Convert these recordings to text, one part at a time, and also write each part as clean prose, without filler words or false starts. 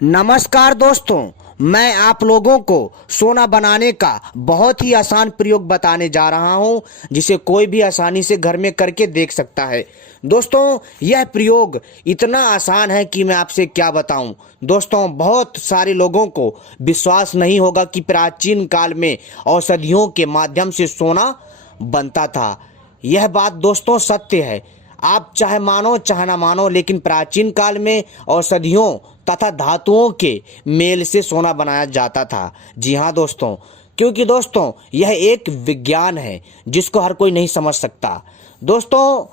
नमस्कार दोस्तों, मैं आप लोगों को सोना बनाने का बहुत ही आसान प्रयोग बताने जा रहा हूं, जिसे कोई भी आसानी से घर में करके देख सकता है। दोस्तों, यह प्रयोग इतना आसान है कि मैं आपसे क्या बताऊं। दोस्तों, बहुत सारे लोगों को विश्वास नहीं होगा कि प्राचीन काल में औषधियों के माध्यम से सोना बनता था। यह बात दोस्तों सत्य है। आप चाहे मानो चाहे ना मानो, लेकिन प्राचीन काल में औषधियों तथा धातुओं के मेल से सोना बनाया जाता था। जी हाँ दोस्तों, क्योंकि दोस्तों यह एक विज्ञान है जिसको हर कोई नहीं समझ सकता। दोस्तों,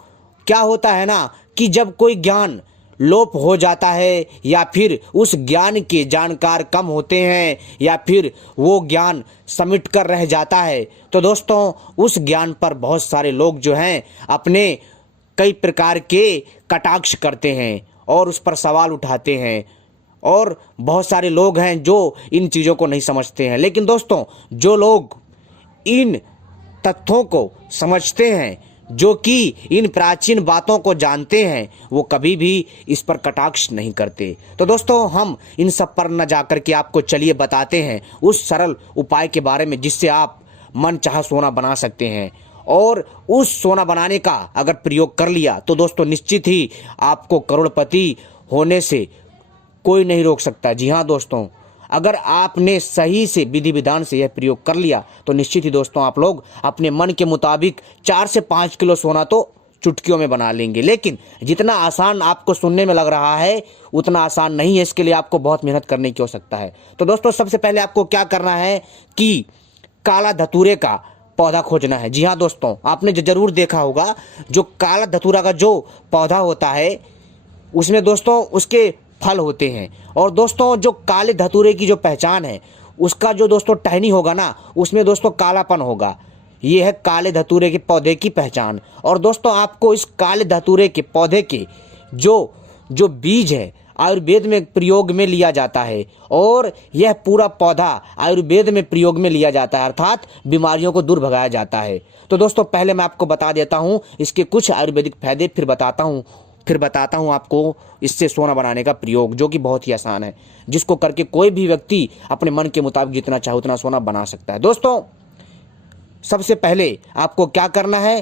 क्या होता है ना कि जब कोई ज्ञान लोप हो जाता है या फिर उस ज्ञान के जानकार कम होते हैं या फिर वो ज्ञान समिट कर रह जाता है, तो दोस्तों उस ज्ञान पर बहुत सारे लोग जो हैं अपने कई प्रकार के कटाक्ष करते हैं और उस पर सवाल उठाते हैं। और बहुत सारे लोग हैं जो इन चीज़ों को नहीं समझते हैं। लेकिन दोस्तों, जो लोग इन तथ्यों को समझते हैं, जो कि इन प्राचीन बातों को जानते हैं, वो कभी भी इस पर कटाक्ष नहीं करते। तो दोस्तों, हम इन सब पर न जाकर के आपको चलिए बताते हैं उस सरल उपाय के बारे में जिससे आप मन चाहा सोना बना सकते हैं। और उस सोना बनाने का अगर प्रयोग कर लिया तो दोस्तों निश्चित ही आपको करोड़पति होने से कोई नहीं रोक सकता। जी हाँ दोस्तों, अगर आपने सही से विधि विधान से यह प्रयोग कर लिया तो निश्चित ही दोस्तों आप लोग अपने मन के मुताबिक 4 से 5 किलो सोना तो चुटकियों में बना लेंगे। लेकिन जितना आसान आपको सुनने में लग रहा है उतना आसान नहीं है। इसके लिए आपको बहुत मेहनत करने की आवश्यकता है। तो दोस्तों, सबसे पहले आपको क्या करना है कि काला धतूरे का पौधा खोजना है। जी हाँ दोस्तों, आपने जरूर देखा होगा जो काला धतूरा का जो पौधा होता है उसमें दोस्तों उसके फल होते हैं। और दोस्तों, जो काले धतूरे की जो पहचान है उसका जो दोस्तों टहनी होगा ना, उसमें दोस्तों कालापन होगा। ये है काले धतूरे के पौधे की पहचान। और दोस्तों, आपको इस काले धतूरे के पौधे के जो जो बीज है आयुर्वेद में प्रयोग में लिया जाता है। और यह पूरा पौधा आयुर्वेद में प्रयोग में लिया जाता है, अर्थात बीमारियों को दूर भगाया जाता है। तो दोस्तों, पहले मैं आपको बता देता हूँ इसके कुछ आयुर्वेदिक फायदे, फिर बताता हूँ आपको इससे सोना बनाने का प्रयोग, जो कि बहुत ही आसान है, जिसको करके कोई भी व्यक्ति अपने मन के मुताबिक जितना चाहे उतना सोना बना सकता है। दोस्तों, सबसे पहले आपको क्या करना है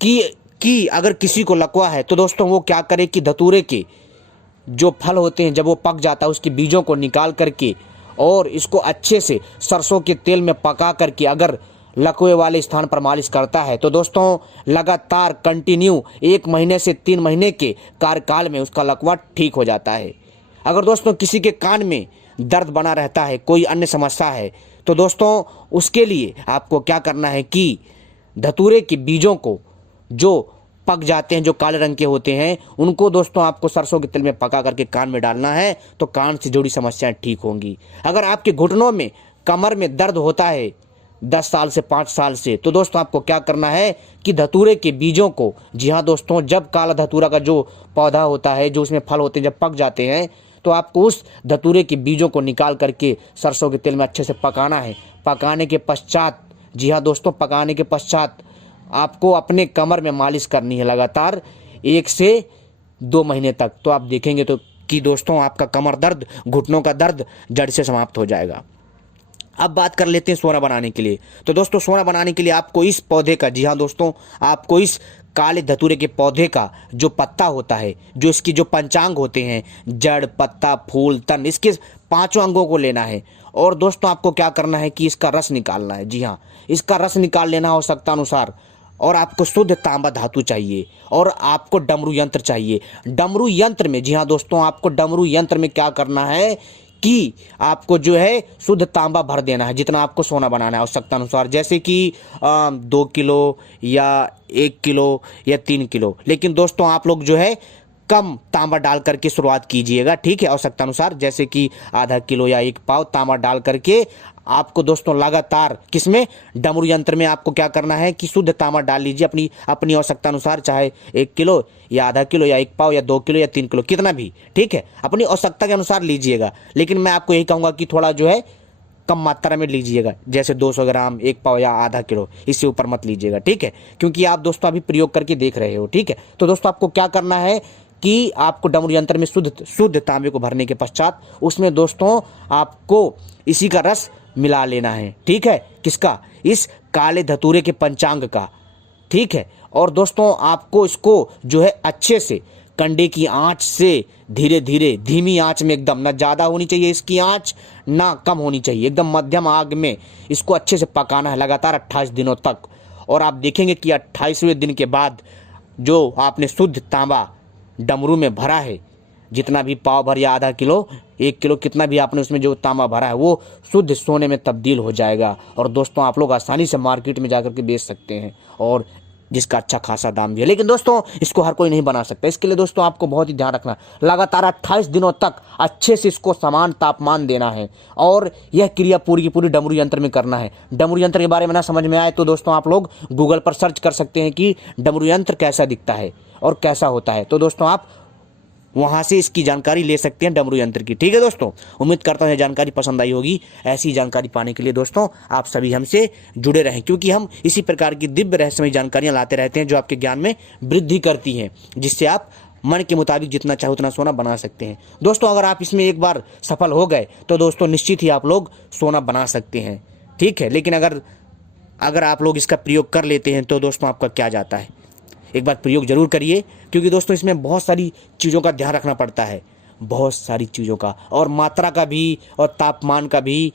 कि अगर किसी को लकवा है तो दोस्तों वो क्या करे कि धतूरे के जो फल होते हैं जब वो पक जाता है उसके बीजों को निकाल करके और इसको अच्छे से सरसों के तेल में पका करके अगर लकवे वाले स्थान पर मालिश करता है तो दोस्तों लगातार कंटिन्यू 1 महीने से 3 महीने के कार्यकाल में उसका लकवा ठीक हो जाता है। अगर दोस्तों किसी के कान में दर्द बना रहता है, कोई अन्य समस्या है, तो दोस्तों उसके लिए आपको क्या करना है कि धतूरे के बीजों को जो पक जाते हैं, जो काले रंग के होते हैं, उनको दोस्तों आपको सरसों के तेल में पका करके कान में डालना है, तो कान से जुड़ी समस्याएं ठीक होंगी। अगर आपके घुटनों में, कमर में दर्द होता है 10 साल से 5 साल से, तो दोस्तों आपको क्या करना है कि धतूरे के बीजों को, जी हाँ दोस्तों, जब काला धतूरा का जो पौधा होता है, जो उसमें फल होते हैं, जब पक जाते हैं तो आपको उस धतूरे के बीजों को निकाल करके सरसों के तेल में अच्छे से पकाना है। पकाने के पश्चात, जी हाँ दोस्तों, पकाने के पश्चात आपको अपने कमर में मालिश करनी है लगातार 1 से 2 महीने तक। तो आप देखेंगे तो कि दोस्तों आपका कमर दर्द, घुटनों का दर्द जड़ से समाप्त हो जाएगा। अब बात कर लेते हैं सोना बनाने के लिए। तो दोस्तों, सोना बनाने के लिए आपको इस पौधे का, जी हाँ दोस्तों, आपको इस काले धतूरे के पौधे का जो पत्ता होता है, जो इसकी जो पंचांग होते हैं, जड़, पत्ता, फूल, तन, इसके 5 अंगों को लेना है। और दोस्तों आपको क्या करना है कि इसका रस निकालना है। जी हाँ, इसका रस निकाल लेना आवश्यकता अनुसार। और आपको शुद्ध तांबा धातु चाहिए और आपको डमरू यंत्र चाहिए। डमरू यंत्र में, जी हाँ दोस्तों, आपको डमरू यंत्र में क्या करना है कि आपको जो है शुद्ध तांबा भर देना है, जितना आपको सोना बनाना है आवश्यकता अनुसार, जैसे कि 2 किलो या 1 किलो या 3 किलो। लेकिन दोस्तों आप लोग जो है कम तांबा डाल करके शुरुआत कीजिएगा, ठीक है, आवश्यकता अनुसार, जैसे कि आधा किलो या 1 पाव तांबा डाल करके आपको दोस्तों लगातार किसमें, डमरू यंत्र में आपको क्या करना है कि शुद्ध तांबा डाल लीजिए अपनी आवश्यकता अनुसार, चाहे 1 किलो या आधा किलो या 1 पाव या 2 किलो या 3 किलो, कितना भी, ठीक है, अपनी आवश्यकता के अनुसार लीजिएगा। लेकिन मैं आपको यही कहूँगा कि थोड़ा जो है कम मात्रा में लीजिएगा, जैसे 200 ग्राम, 1 पाव या आधा किलो, इससे ऊपर मत लीजिएगा, ठीक है, क्योंकि आप दोस्तों अभी प्रयोग करके देख रहे हो, ठीक है। तो दोस्तों आपको क्या करना है कि आपको डमरू यंत्र में शुद्ध तांबे को भरने के पश्चात उसमें दोस्तों आपको इसी का रस मिला लेना है। ठीक है, किसका? इस काले धतूरे के पंचांग का। ठीक है, और दोस्तों आपको इसको जो है अच्छे से कंडे की आंच से धीरे धीरे धीमी आंच में, एकदम ना ज़्यादा होनी चाहिए इसकी आंच ना कम होनी चाहिए, एकदम मध्यम आग में इसको अच्छे से पकाना है लगातार 28 दिनों तक। और आप देखेंगे कि 28वें दिन के बाद जो आपने शुद्ध तांबा डमरू में भरा है, जितना भी पाव भर या आधा किलो 1 किलो कितना भी आपने उसमें जो तांबा भरा है वो शुद्ध सोने में तब्दील हो जाएगा। और दोस्तों आप लोग आसानी से मार्केट में जाकर के बेच सकते हैं, और जिसका अच्छा खासा दाम भी है। लेकिन दोस्तों इसको हर कोई नहीं बना सकता। इसके लिए दोस्तों आपको बहुत ही ध्यान रखना, लगातार 28 दिनों तक अच्छे से इसको समान तापमान देना है, और यह क्रिया पूरी की पूरी डमरू यंत्र में करना है। डमरू यंत्र के बारे में ना समझ में आए तो दोस्तों आप लोग गूगल पर सर्च कर सकते हैं कि डमरू यंत्र कैसा दिखता है और कैसा होता है, तो दोस्तों आप वहाँ से इसकी जानकारी ले सकते हैं डमरू यंत्र की। ठीक है दोस्तों, उम्मीद करता हूँ यह जानकारी पसंद आई होगी। ऐसी जानकारी पाने के लिए दोस्तों आप सभी हमसे जुड़े रहें, क्योंकि हम इसी प्रकार की दिव्य रहस्यमय जानकारियाँ लाते रहते हैं जो आपके ज्ञान में वृद्धि करती हैं, जिससे आप मन के मुताबिक जितना चाहे उतना सोना बना सकते हैं। दोस्तों अगर आप इसमें एक बार सफल हो गए तो दोस्तों निश्चित ही आप लोग सोना बना सकते हैं। ठीक है, लेकिन अगर आप लोग इसका प्रयोग कर लेते हैं तो दोस्तों आपका क्या जाता है। एक बार प्रयोग जरूर करिए, क्योंकि दोस्तों इसमें बहुत सारी चीज़ों का ध्यान रखना पड़ता है, बहुत सारी चीज़ों का, और मात्रा का भी और तापमान का भी।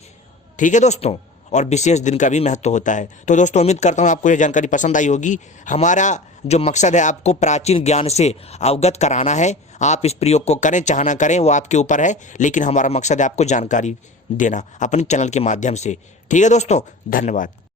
ठीक है दोस्तों, और विशेष दिन का भी महत्व होता है। तो दोस्तों उम्मीद करता हूँ आपको यह जानकारी पसंद आई होगी। हमारा जो मकसद है आपको प्राचीन ज्ञान से अवगत कराना है। आप इस प्रयोग को करें चाहे ना करें वो आपके ऊपर है, लेकिन हमारा मकसद है आपको जानकारी देना अपने चैनल के माध्यम से। ठीक है दोस्तों, धन्यवाद।